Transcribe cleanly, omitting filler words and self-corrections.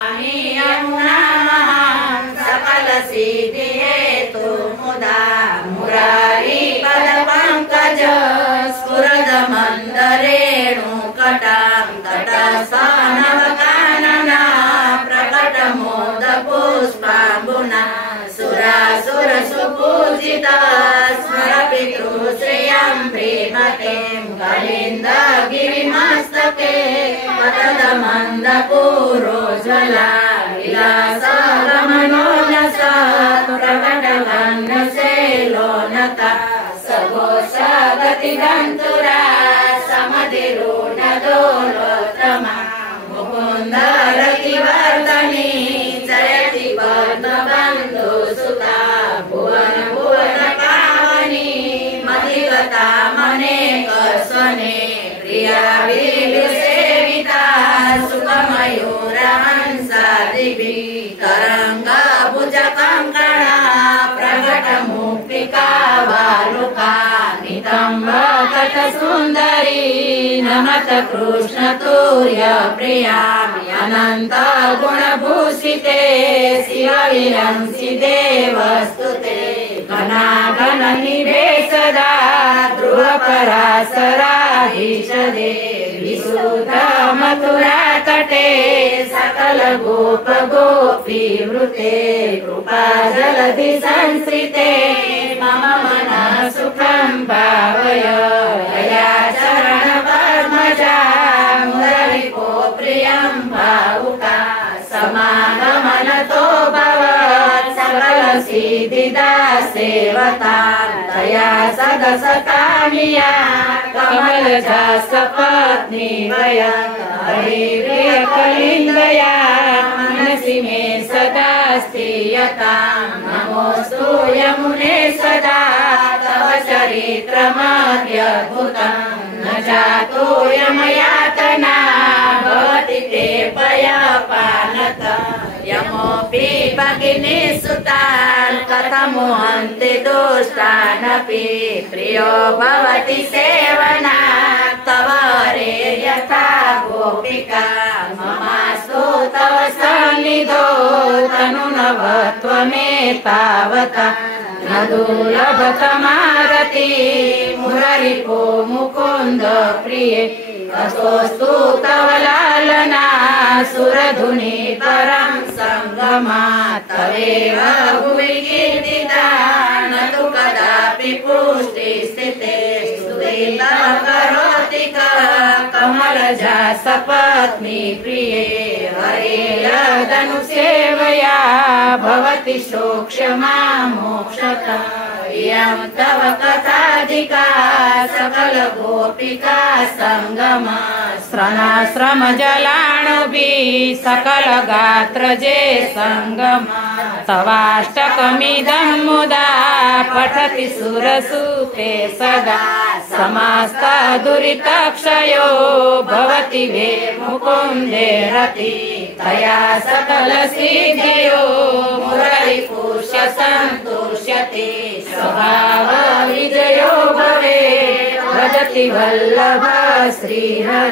यमुना सकल सिद्धि हेतु मुदा मुरारी पद पंकज स्फुरद मंद रेणु कटां तटस्थानव कानना प्रकट मोद पुष्पांबुना सुरासुर सुपूजिता स्मर पितृ श्रियं प्रेमतें कलिंद गिरिमस्तके पतद मंद पूरोज्वला विलास गमनोल्लास प्रकट गन्धशैलोनता सघोष गतिदन्तुरा समधिरूढ दोलोत्तमा मुकुन्द रतिवर्धनी जयति पद्मबन्धु सुता भुवन भुवन पावनी मधिगता मनेक स्वने प्रिया विलुसेविता सुखमयूरहंसा दिवि तरंग भुज कंकणा प्रकट मुक्तिका वालुका नितंब कट सुंदरी नमत कृष्ण तुर्य प्रिया अनंत गुणभूषिते शिव विरंसि देवस्तुते घनाघन निभे सदा ध्रुव पराशराधीशदे विशुद्ध मथुरा तटे सकल गोप गोपी वृते कृपा जलधि संस्कृते मम मन सुखं भावय दया चरण पद्मजा मुररिपो प्रियं भावुका समागमनतो भव सकल सिद्धिदा सेवता दया सदसकामिया कमलजा सपत्नी वया हरिप्रिय कलिंगया मनसि मे सदा स्थियतां नमोऽस्तु यमुने सदा तव चरित्रमद्यद्भुतं न जातो यमयातना भवति ते पयपानत यमोऽपि भगिनी सुतान् कथमुहन्ति दुष्टानपि प्रियो भवति सेवनात् तव हरे यथा गोपिका ममास्तु तव सन्निधौ तनुनवत्वमेतावता न दुर्लभतमारति मुररिपो मुकुन्द प्रिये अतोऽस्तु तव लालना सुरधुनि परं सङ्गमा तवेव भुवि कीर्तिता न तु कदापि पुष्टिस्थिते स्तुतिता करोति कमलजा सपत्नी प्रिये हरेर्यदनुसेवया भवति शोक्षमा मोक्षता इयं तव कथाधिका सकल गोपिका संगमा श्रणाश्रम जलाणुभि सकल गात्र जे संगमा तवाष्टकमिदं मुदा पठति सुरसूते सदा समस्त दुरितक्षयो भवति वे मुकुन्दे रति तया सकल सिद्धियो मुररिपुष्य सन्तुष्यति स्वभाव विजयो भवेत् भजति वल्लभ श्रीहरि।